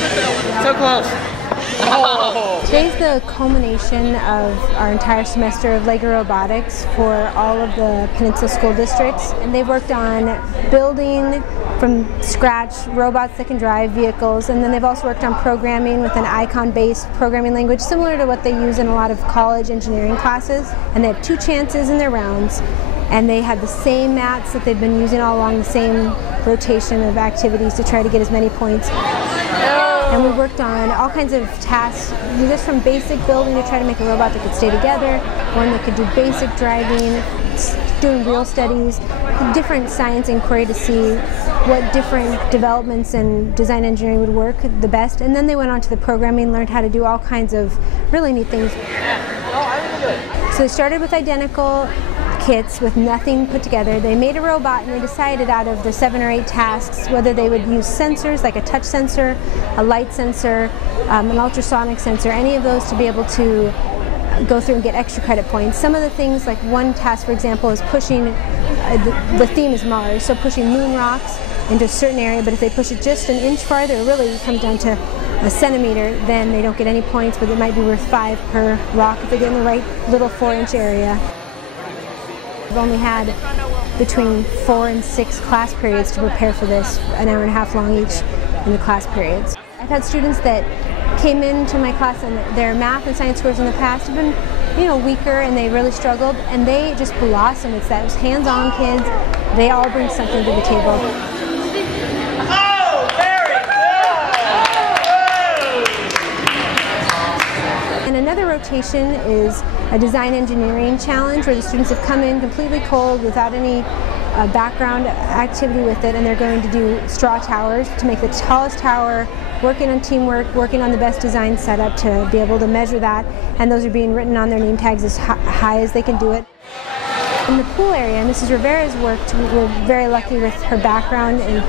So close. Oh. Today's the culmination of our entire semester of LEGO Robotics for all of the Peninsula School Districts. And they've worked on building from scratch robots that can drive vehicles, and then they've also worked on programming with an icon-based programming language similar to what they use in a lot of college engineering classes. And they have 2 chances in their rounds, and they have the same mats that they've been using all along, the same rotation of activities to try to get as many points. And we worked on all kinds of tasks, just from basic building to try to make a robot that could stay together, one that could do basic driving, doing real studies, different science inquiry to see what different developments in design engineering would work the best. And then they went on to the programming, learned how to do all kinds of really neat things. So they started with identical kits with nothing put together. They made a robot, and they decided out of the 7 or 8 tasks whether they would use sensors like a touch sensor, a light sensor, an ultrasonic sensor, any of those to be able to go through and get extra credit points. Some of the things, like one task for example, is pushing, the theme is Mars, so pushing moon rocks into a certain area, but if they push it just an inch farther, it really comes down to a centimeter, then they don't get any points, but it might be worth 5 per rock if they get in the right little 4-inch area. We've only had between 4 and 6 class periods to prepare for this, an hour and a half long each in the class periods. I've had students that came into my class and their math and science scores in the past have been, weaker, and they really struggled, and they just blossom. It's those hands-on kids. They all bring something to the table. And another rotation is a design engineering challenge where the students have come in completely cold without any background activity with it, and they're going to do straw towers to make the tallest tower, working on teamwork, working on the best design setup to be able to measure that, and those are being written on their name tags as high as they can do it. In the pool area, Mrs. Rivera's worked, we're very lucky with her background in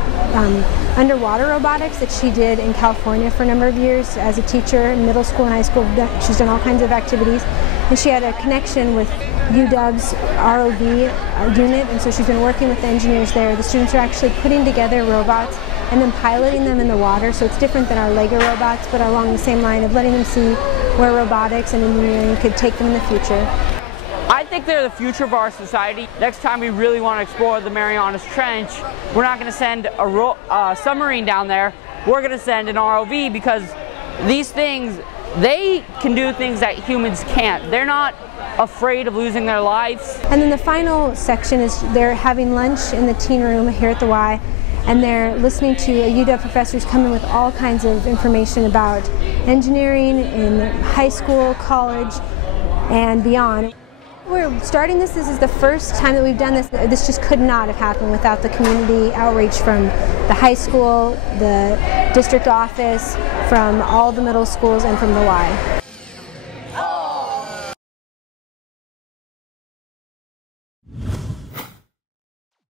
underwater robotics that she did in California for a number of years as a teacher in middle school and high school. She's done all kinds of activities, and she had a connection with UW's ROV unit, and so she's been working with the engineers there. The students are actually putting together robots and then piloting them in the water, so it's different than our LEGO robots, but along the same line of letting them see where robotics and engineering could take them in the future. I think they're the future of our society. Next time we really want to explore the Marianas Trench, we're not going to send a submarine down there, we're going to send an ROV, because these things, they can do things that humans can't. They're not afraid of losing their lives. And then the final section is they're having lunch in the teen room here at the Y, and they're listening to a UW professor who's come in with all kinds of information about engineering in high school, college, and beyond. We're starting this is the first time that we've done this. This just could not have happened without the community outreach from the high school, the district office, from all the middle schools, and from the Y.